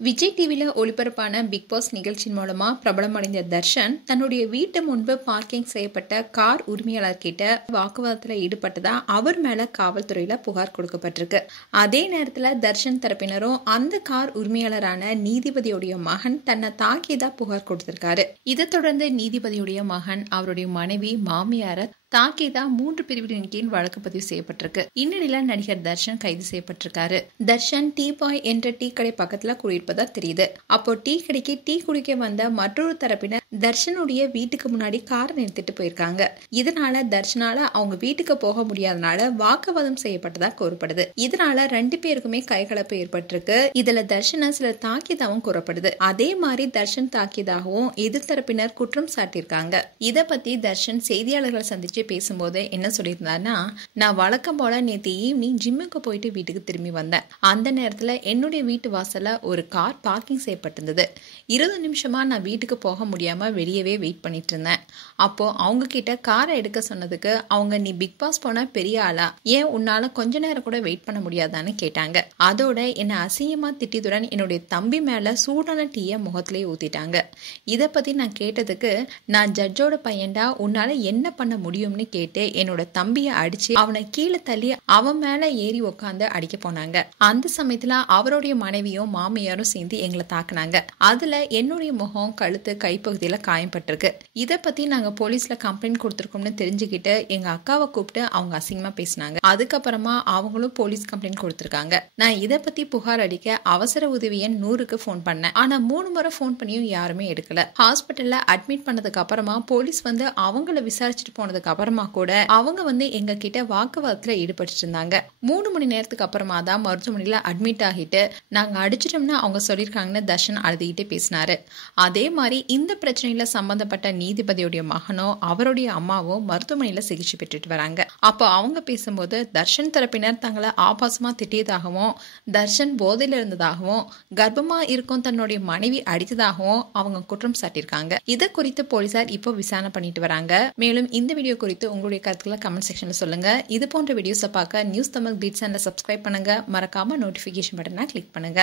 விஜய் டிவில ஒளிபரப்பான big pass நிகழ்ச்சியின் மூலமா பிரபலமடைந்த தர்ஷன் தன்னுடைய வீட்டு முன்பு பார்க்கிங் செய்யப்பட்ட கார் உரிமையாளர்கிட்ட வாக்குவாதத்தில் ஈடுபட்டதா அவர் மேல காவல்துறையில புகார் கொடுக்கப்பட்டிருக்கு. அதே நேரத்துல தர்ஷன் தரப்பினரும் அந்த கார் உரிமையாளரான நீதிபதியுடைய மகன் தன்னை தாக்கியதா புகார் கொடுத்திருக்காரு. இதை தொடர்ந்து நீதிபதியுடைய மகன் அவருடைய மனைவி மாமியார தாக்கியதா 3 பிரிவுகளின் கீழ் வழக்கு பதிவு செய்யப்பட்டிருக்கு. இந்நிலையில நடிகர் தர்ஷன் கைது செய்யப்பட்டிருக்காரு. தர்ஷன் டீ பாய் என்ற டீ கடை பக்கத்துல குடியிருப்பதா தெரியுது. அப்போ டீ கடைக்கு டீ குடிக்க வந்த மற்றொரு தரப்பினர் தர்ஷனுடைய வீட்டுக்கு முன்னாடி கார் நிறுத்திட்டு போயிருக்காங்க. இதனால தர்ஷனால அவங்க வீட்டுக்கு போக முடியாதனால வாக்குவாதம் செய்யப்பட்டதா கூறப்படுது. இதனால 2 பேருக்குமே கைகலப்பு ஏற்பட்டிருக்கு. இதுல தர்ஷனை சிலர் தாக்கியதாகவும் கூறப்படுது. அதே மாதிரி தர்ஷன் தாக்கியதாகவும் எதிர்த்தரப்பினர் குற்றம் சாட்டியிருக்காங்க. இதை பத்தி தர்ஷன் செய்தியாளர்களை சந்திச்சு பேசும்போது என்ன சொல்லியிருந்தாருன்னா, நான் வழக்கம் போல நேற்று ஈவினிங் ஜிம்முக்கு போயிட்டு வீட்டுக்கு திரும்பி வந்தேன். அந்த நேரத்துல என்னுடைய வீட்டு வாசல்ல ஒரு கார் பார்க்கிங் செய்யப்பட்டிருந்தது. 20 நிமிஷமா நான் வீட்டுக்கு போக முடியாம வெளியவே வெயிட் பண்ணிட்டு இருந்தேன். அப்போ அவங்க கிட்ட காரை எடுக்க சொன்னதுக்கு அவங்க, நீ பிக் பாஸ் போன பெரிய ஆளா, ஏன் உன்னால கொஞ்ச நேரம் கூட வெயிட் பண்ண முடியாதான்னு கேட்டாங்க. அதோட என்ன அசிங்கமா திட்டியதுடன் என்னுடைய தம்பி மேல சூடான டீய முகத்திலேயே ஊத்திட்டாங்க. இதை பத்தி நான் கேட்டதுக்கு, நான் ஜட்ஜோட பையன்டா, உன்னால என்ன பண்ண முடியும்னு கேட்டு என்னோட தம்பியை அடிச்சு அவனை கீழே தள்ளி அவன் மேல ஏறி உட்காந்து அடிக்க போனாங்க. அந்த சமயத்துல அவருடைய மனைவியும் மாமியாரும் சேர்ந்து எங்களை தாக்குனாங்க. அதுல என்னுடைய முகம், கழுத்து, கைப்பகுதியில காயப்பட்டிருக்கு. இதை பத்தி நாங்க போலீஸ்ல கம்ப்ளைண்ட் கொடுத்திருக்கோம்னு தெரிஞ்சுக்கிட்டு எங்க அக்காவை கூப்பிட்டு அவங்க அசிங்கமா பேசினாங்க. அதுக்கப்புறமா அவங்களும் போலீஸ் கம்ப்ளைண்ட் கொடுத்திருக்காங்க. நான் இதை பத்தி புகார் அடிக்க அவசர உதவி எண் 100க்கு போன் பண்ணேன். ஆனா 3 முறை போன் பண்ணியும் யாருமே எடுக்கல. ஹாஸ்பிட்டல்ல அட்மிட் பண்ணதுக்கு அப்புறமா போலீஸ் வந்து அவங்கள விசாரிச்சுட்டு போனதுக்கு அப்புறமா கூட அவங்க வந்து எங்க கிட்ட வாக்குவாதத்துல ஈடுபட்டு இருந்தாங்க. 3 மணி நேரத்துக்கு அப்புறமா தான் மருத்துவமனையில அட்மிட் ஆகிட்டு நாங்க அடிச்சிட்டோம்னு அவங்க சொல்லியிருக்காங்கன்னு தர்ஷன் அழுதுகிட்டே பேசினாரு. அதே மாதிரி இந்த பிரச்சனையில சம்பந்தப்பட்ட நீதிபதியுடைய மகனோ அவருடைய அம்மாவோ மருத்துவமனையில சிகிச்சை பெற்றுட்டு வராங்க. அப்போ அவங்க பேசும்போது தர்ஷன் தரப்பினர் தங்களை ஆபாசமா திட்டியதாகவும், தர்ஷன் போதையில இருந்ததாகவும், கர்ப்பமா இருக்கும் தன்னுடைய மனைவி அடித்ததாகவும் அவங்க குற்றம் சாட்டியிருக்காங்க. இதை குறித்து போலீசார் இப்போ விசாரணை பண்ணிட்டு வராங்க. மேலும் இந்த வீடியோ குறித்து உங்களுடைய கருத்துக்களை கமெண்ட் செக்ஷன்ல சொல்லுங்க. இது போன்ற வீடியோஸை பார்க்க நியூஸ் தமிழ் கிளிட்ஸ் சேனலை சப்ஸ்கிரைப் பண்ணுங்க. மறக்காம நோட்டிபிகேஷன் பட்டனை கிளிக் பண்ணுங்க.